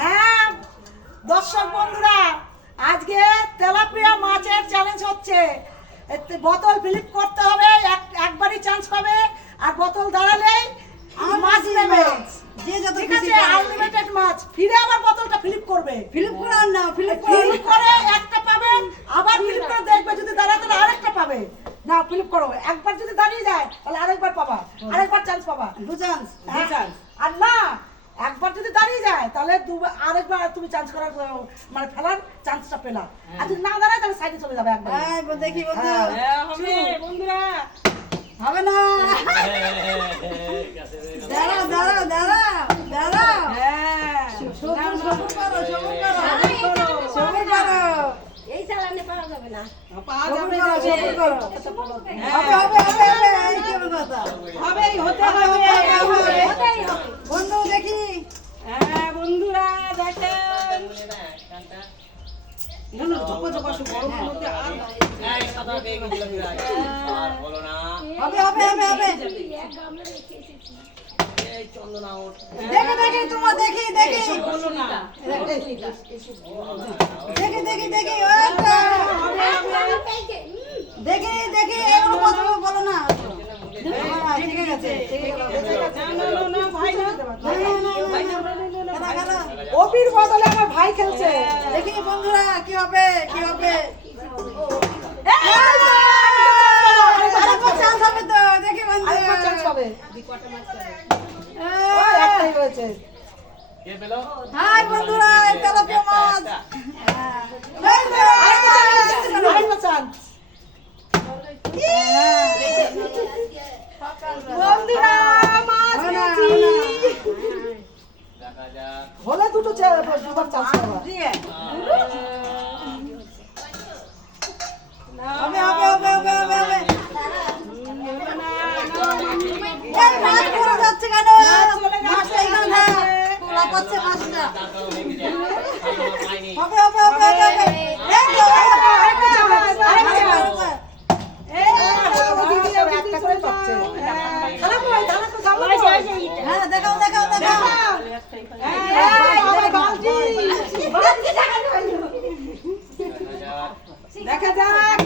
হ্যাঁ দর্শক বন্ধুরা, আজকে তেলাপিয়া মাছের চ্যালেঞ্জ হচ্ছে। বোতল ফিলিপ করতে হবে, একবারই চান্স পাবে, আর বোতল দাঁড়ালেই মাছ নেবে। যে যত ঠিক আছে, আনলিমিটেড মাছ। ফিরে আবার বোতলটা ফিলিপ করবে। ফিলিপ করে আর না, ফিলিপ করে একটা পাবে, আবার ফিলিপ করে দেখবে, যদি দাঁড়ায় তাহলে আরেকটা পাবে। না ফিলিপ করো, একবার যদি দাঁড়িয়ে যায় তাহলে আরেকবার পাবা, আরেকবার চান্স পাবা, দু চান্স। আর না একবার যদি দাঁড়িয়ে যায় তাহলে আরেকবার তুমি চান্স করার মানে ফেলার চান্সটা পেলা। আর যদি না দাঁড়ায় তাহলে সাইডে চলে যাবে একবার। দেখি বন্ধুরা, হবে না। দাঁড়াও দাঁড়াও দাঁড়াও দাঁড়াও, হ্যাঁ সবুর করো, সবুর করো, সবুর করো। এই চালানে পাওয়া যাবে না, পাওয়া যাবে না, সবুর করো। হবে হবে হবে হবে, এই কি কথা হবে, হতে হবে, হতেই হবে। বন্ধু দেখি, হ্যাঁ বন্ধুরা দেখেন, বলো না, হবে হবে হবে হবে। দেখে দেখে তোমার, দেখি দেখি, বলো না, দেখি দেখি দেখি, দেখি দেখি, এগুলো কথা বলো না। ঠিক আছে, অপির বদলে আমার ভাই খেলছে। দেখি বন্ধুরা কি হবে, কি হবে। চান্স হবে তো, দেখি বন্ধুরা চান্স হবে। একটাই হয়েছে। হাই বন্ধুরা, তেলাপিয়া মাছ। আরেকটা চান্স বন্ধুরা, মাছ পেয়েছি। হলে দুটো দুবার চান্স পাবা। হবে হবে হবে হবে হবে হবে। এই মাছ পড়ে যাচ্ছে কেন? মাছটা এখানে না, তোলা পাচ্ছে মাছটা। হবে হবে হবে হবে। এই তো আরেকটা চান্স, আরেকটা চান্স। এই দিদি একটা করে পাচ্ছে। খারাপ হয়, দাঁড়া তো যাবো। হ্যাঁ দেখাও দেখাও দেখাও। এই বালতি, বালতি দেখা যাক।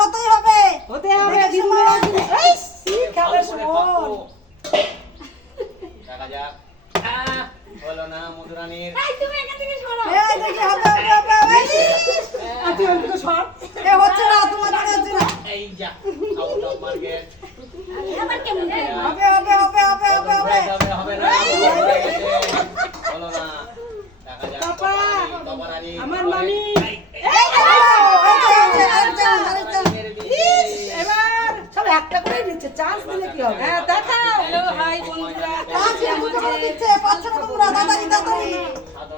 হতেই হবে, হতে হবে। দেখা যাক, বলো না মধুরানীর। তুমি এখান থেকে সরো, এই দেখি হবে হবে হবে হবে। তুই ওদিকে সর, এ হচ্ছে না, তোমার জন্য হচ্ছে না। এই যা, আউট অফ মার্কেট। আবার কেমন হবে, হবে হবে হবে হবে হবে হবে না, বলো না। দেখা যাক, পাপা রানী, আমার মামি। এই এবার সব একটা করে নিচ্ছে, চান্স দিলে কি হবে। হ্যাঁ দেখাও। হ্যালো হাই বন্ধুরা, চান্স দিচ্ছে, পাচ্ছে না তোমরা। তাড়াতাড়ি তাড়াতাড়ি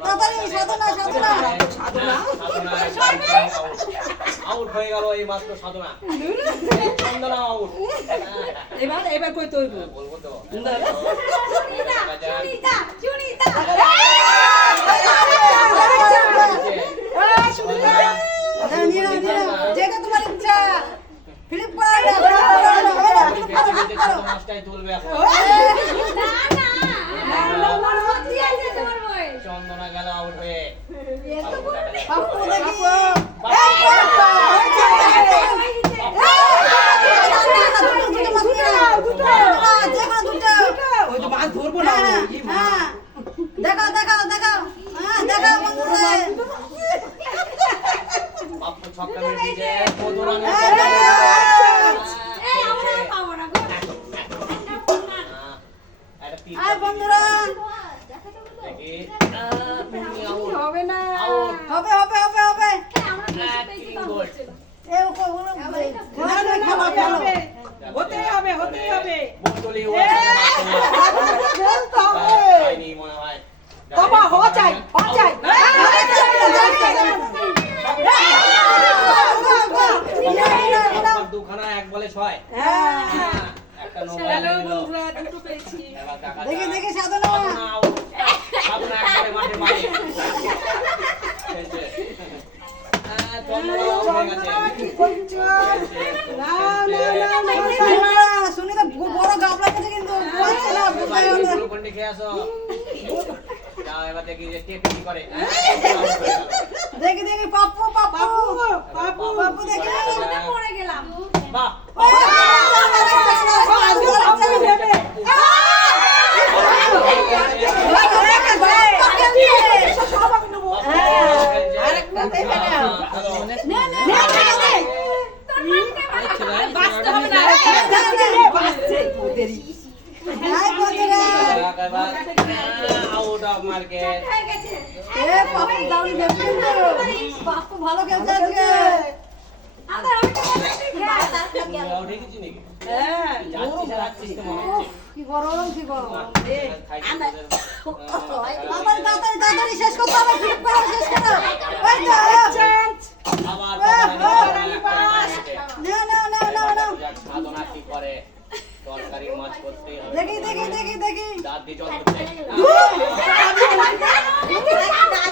তাড়াতাড়ি, সাধনা সাধনা সাধনা আউট হয়ে গেল এই মাত্র। সাধনা সাধনা আউট। এবার এবার কই তুই বলবো তো, সুনিতা সুনিতা সুনিতা। সুনিতা যেটা তোমার ইচ্ছা, ফিলিপ করা না, ফিলিপ করো, মাছটাই তুলবে এখন। না না না না, হচ্ছে আছে তোমার বই। চন্দনা গেল আউট হয়ে। বাবু দেখি, মাছ ধরবো না। হ্যাঁ দেখাও দেখাও দেখাও, হ্যাঁ দেখাও বন্ধুরা। বাপু ছক্কা মেরেছে, মধুরানী। এই আমরা পাবো না গো। আয় বন্ধুরা, দেখি হবে না, হবে হবে হবে হবে। এই ওকে বলো, হতেই হবে হতেই হবে। বোতলে বাবা হ চাই, হ চাই। দুখানা এক বলে 6। একটা 9 হ্যালো বন্ধুরা, দুটো পেয়েছি। দেখি দেখি সাধনা সাধনা একবারে মাঠে মারে খেলছে। শুনি তো বড় গাবলা কাছে কিন্তু পাচ্ছে না বুঝতে হলো কোনটি খেয়ে আসো যাও এবার দেখি যে কে কি করে দেখি দেখি পাপ্পু পাপ্পু পাপ্পু পাপ্পু দেখি পড়ে গেলাম। বাহ বাঁচতে হবে না। আউট অফ মার্কেট পাপ্পু ভালো খেলছে আজকে উঠে গেছি নাকি যাচ্ছিস আর আসছিস তো মনে হচ্ছে কি গরম কি গরম আবার তাড়াতাড়ি শেষ করতে হবে ফিট করে শেষ করো ওই তো না না না না না সাধনা কি করে তরকারি মাছ করতে হবে দেখি দেখি দেখি দেখি দাঁত দিয়ে জল হচ্ছে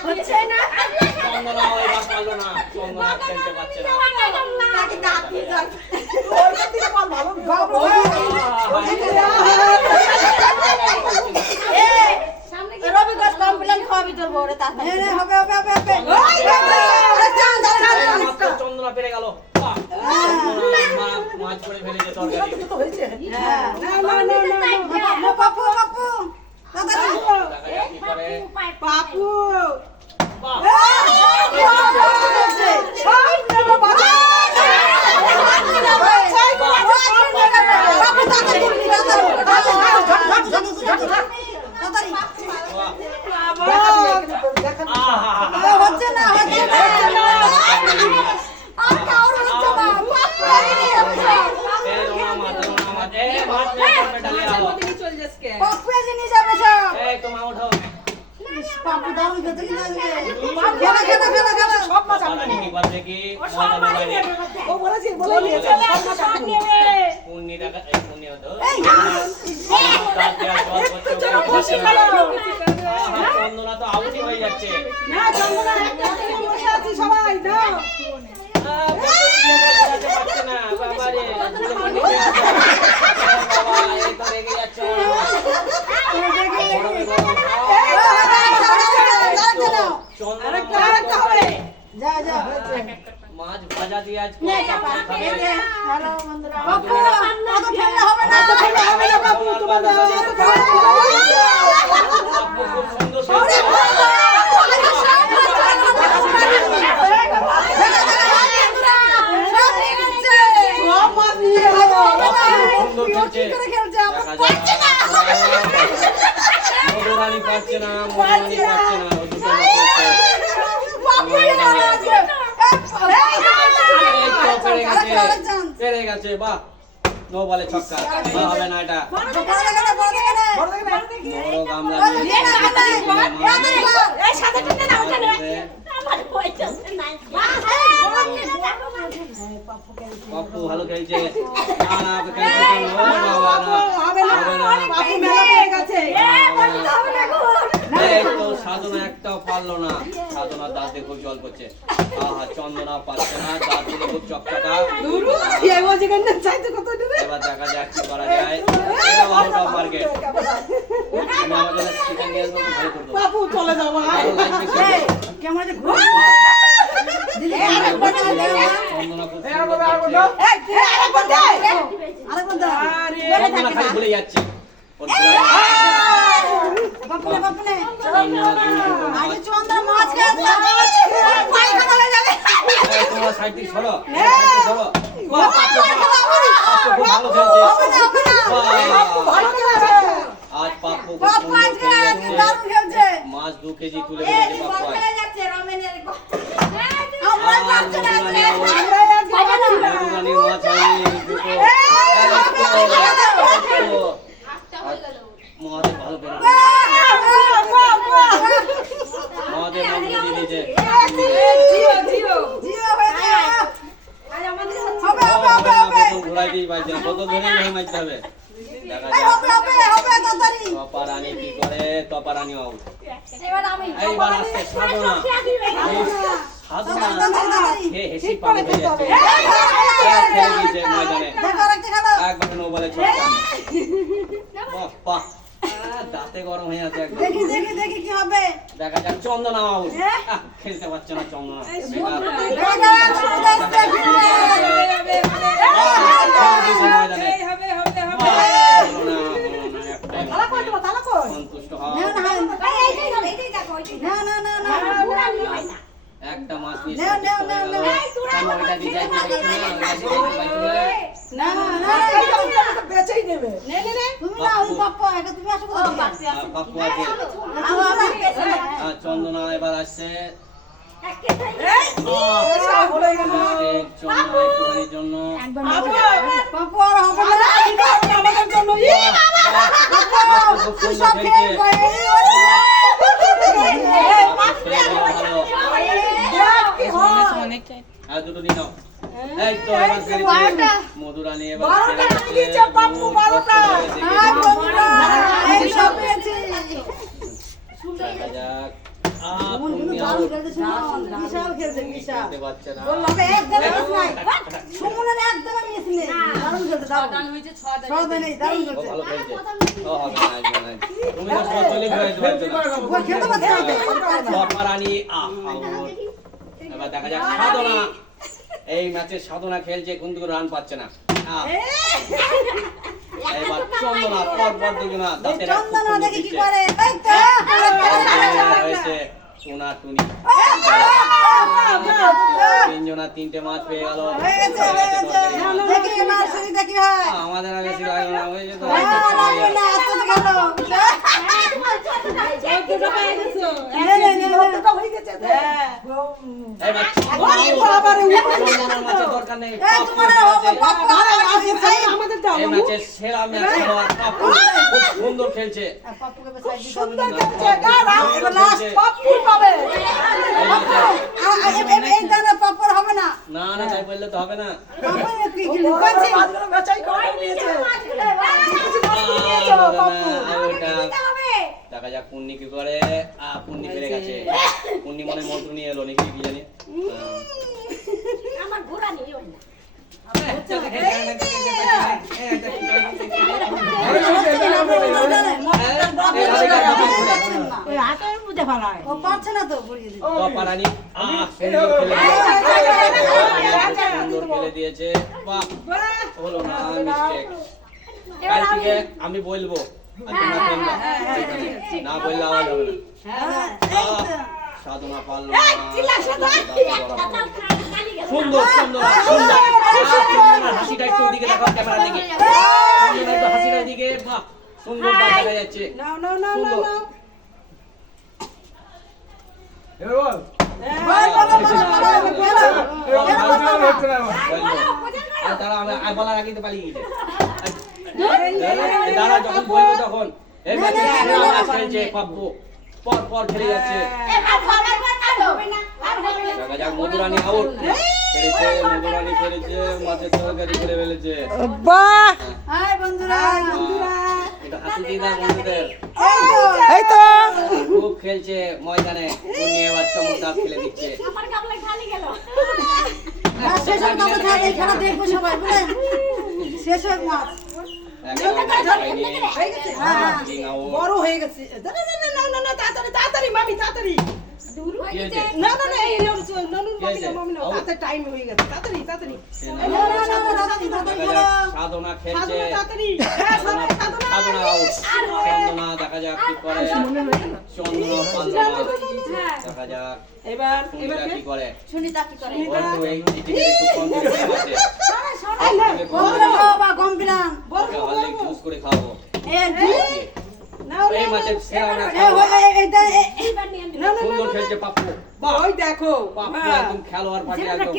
হচ্ছে না। চন্দনা ওই বাস পারলো না চন্দনা খেলতে পারছে না রবিগঞ্জ কমপ্লেন খাওয়াবি তোর বউরে তাড়াতাড়ি। হবে হবে হবে হবে চন্দনা পেরে গেল মাছ করে ফেলেছে তরকারি পাপ্পু পাপ্পু তাড়াতাড়ি দেখা যাক কি করে পাপ্পু বাহ হচ্ছে না হচ্ছে না আর কাউর হচ্ছে না পাপ্পু এসে নিয়ে যাবে সব পাপ্পু দারুণ খেতে খেতে খেলা খেলা খেলা খেলা সব মাছ ও বলেছি বলে দিয়েছে সব নেবে চন্দনা তো আউটই হয়ে যাচ্ছে না চন্দনা একটা জায়গায় বসে আছি সবাই দাও যা যা মাছ ভাজা দিয়ে আজ হ্যালো বন্ধুরা বাপু কত ফেললে হবে না তো ফেললে হবে না বাপু তোমার খুব সুন্দর মধুরানি পাচ্ছে না মধুরানি পাচ্ছে না পেরে গেছে বাহ নো বলে ছক্কা হবে না এটা বড় গামলা পাপ্পু ভালো খেলছে সাধনা একটাও পারলো না সাধনা দাঁত দিয়ে খুব জল করছে চন্দনা পাচ্ছে না দাঁত দিয়ে খুব চক্কাটা এবার দেখা যাক কি করা যায় মার্কেট বাপু চলে যাবো কেমন চন্দনা খালি ভুলে যাচ্ছে তোমার সাইড থেকে সরো আজ পাপ্পু মাছ 2 কেজি তুলে ফেলেছে মহাদেব ভালো করে মহাদেব মন্ত্র দিয়ে দিয়েছে ঘোরাই দিয়ে পাইছে কত ধরে মারতে হবে দেখা এই যাক হবে তাড়াতাড়ি তপা রানী কি করে। তপা রানী আউট। এবার আমি এইবার আসছে সাধনা। এই সাধনা খেয়ে হেসে পাগল হয়ে যাচ্ছে। খেলে দিয়েছে ময়দানে। একবার নো বলে ছক্কা। বাহ বাহ দাঁতে গরম হয়ে আছে একদম। দেখি কি হবে দেখা যাক চন্দনা আউট। খেলতে পারছে না চন্দনা। বেকার। ময়দানে হলো না, একটাই তালা কই তোমার তালা কই সন্তুষ্ট হও। একটা মাছ নিয়ে সন্তুষ্ট হয়ে গেল। কেন ওইটা দিয়ে যাইতে পারছো না? ওইটা দিয়ে যাইতে পারছো না? বেচেই নেবে পাপ্পু আছে। চন্দনা এবার আসছে। চন্দনা একটুখানির জন্য আমাদের জন্য খুব সুন্দর খেলছে। আর দুটো নিয়ে নাও। এই তো এবার ফেলেছে মধুরানী। এবার বারোটা ফেলে নিয়ে নিচ্ছে পাপ্পু, বারোটা। দেখা যাক। পূর্ণি out। বিশাল খেলছে খেলতে পারছে না। সুমনের একদম মিস নেই দারুণ খেলছে দারুণ নেই দারুণ ও খেলছে ভালো খেলছে। ও হবে না, আসবে না। তুমি তো সব চলে ঘুরে দিতে পারছো না। খেলতে পারছে না তপা রানী out। এবার দেখা যাক সাধনা। এই ম্যাচে সাধনা খেলছে কিন্তু রান পাচ্ছে না। এবার চন্দনা পর দুজনা দাঁতের এক চন্দনা টুকরো দেখি কি দিচ্ছে। করে এই তো হয়েছে সোনা টুনি। তিনজনা তিনটে মাছ পেয়ে গেল। দেখি এবার শুনি দেখি হয় আমাদের আগে ছিল হয়েছে তো। এবার চন্দনার মাছের দরকার নেই। এই ম্যাচের সেরা ম্যাচ খেলোয়াড় পাপ্পু। খুব সুন্দর খেলছে। সুন্দর খেলছে পাপ্পু পাবে এই দানা পাপড় হবে না না না তাই বললে তো হবে না। বেচাই করে নিয়েছে দেখা যাক পুন্নি কি করে। পুন্নি ফেলে গেছে। পুন্নি মনে মন্ত্র নিয়ে এলো নাকি কি জানি। আমার ঘোড়া নেই ওই না ও পারছে না তো তপা রানী সুন্দর খেলে দিয়েছে। বাহ হলো না, মিস্টেক। কাল থেকে আমি বলবো আর তোমরা খেলবা। না বললে আওয়াজ হবে না। সাধনা পারলো না। সুন্দর সুন্দর সুন্দর। চন্দনার হাসিটা একটু ওদিকে দেখাও ক্যামেরা দিকে। চন্দনার একটু হাসিটা ওদিকে। বাহ সুন্দর দাঁত দেখা যাচ্ছে। সুন্দর। তারা আমি বলার আগেই তো পালিয়ে গেছে। তারা যখন বলবো তখন এই ম্যাচে সেরা ম্যাচ খেলছে পাপ্পু। পর খেলে যাচ্ছে। দেখা যাক মধুরানী আউট। ফেলেছে মধুরানী ফেলেছে মাছের তরকারি করে ফেলেছে। বাহ এটা হাসি দিই না বন্ধুদের। এই তো খুব খেলছে ময়দানে। উনি এবার চমৎকার খেলে দিচ্ছে। আমার গামলা খালি গেল খেলা দেখবো সবাই বুঝলেন শেষ হয় মাছ বড় হয়ে গেছে তাড়াতাড়ি মামি তাড়াতাড়ি টাইম হয়ে গেছে তাড়াতাড়ি সাধনা খেলছে। সাধনা আউট। চন্দনা দেখা যাক কি করে। চন্দনা পারলো না। দেখা যাক এবার কি করে। সুনিতা কি করে বন্ধু এই চিঠিতে একটু কম দিতে আছে। ওকে হরলিক জুস করে খাওয়াবো। এই মাছের সেরা ম্যাচ সুন্দর খেলছে পাপ্পু। ওই দেখো পাপ্পু একদম খেলোয়াড় পার্টি একদম।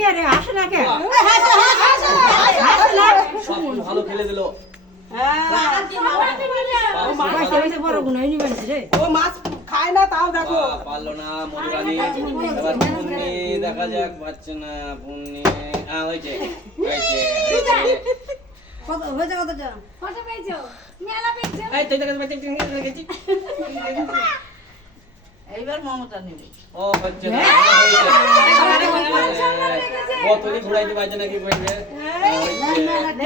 পাপ্পু ভালো খেলে দিল। ও মাছ খায় না তাও দেখো পারলো না মধুরানী। এবার পুন্নি দেখা যাক পাচ্ছে না পুন্নি। হয়েছে কত হয়েছে কতটা? কত পেয়েছো? মেলা পেয়েছো? এই তুই দেখে গেছি এইবার মমতা নেবে। ও হচ্ছে না হয়েছে বোতলই ঘুরাইতে পারছে নাকি কইবে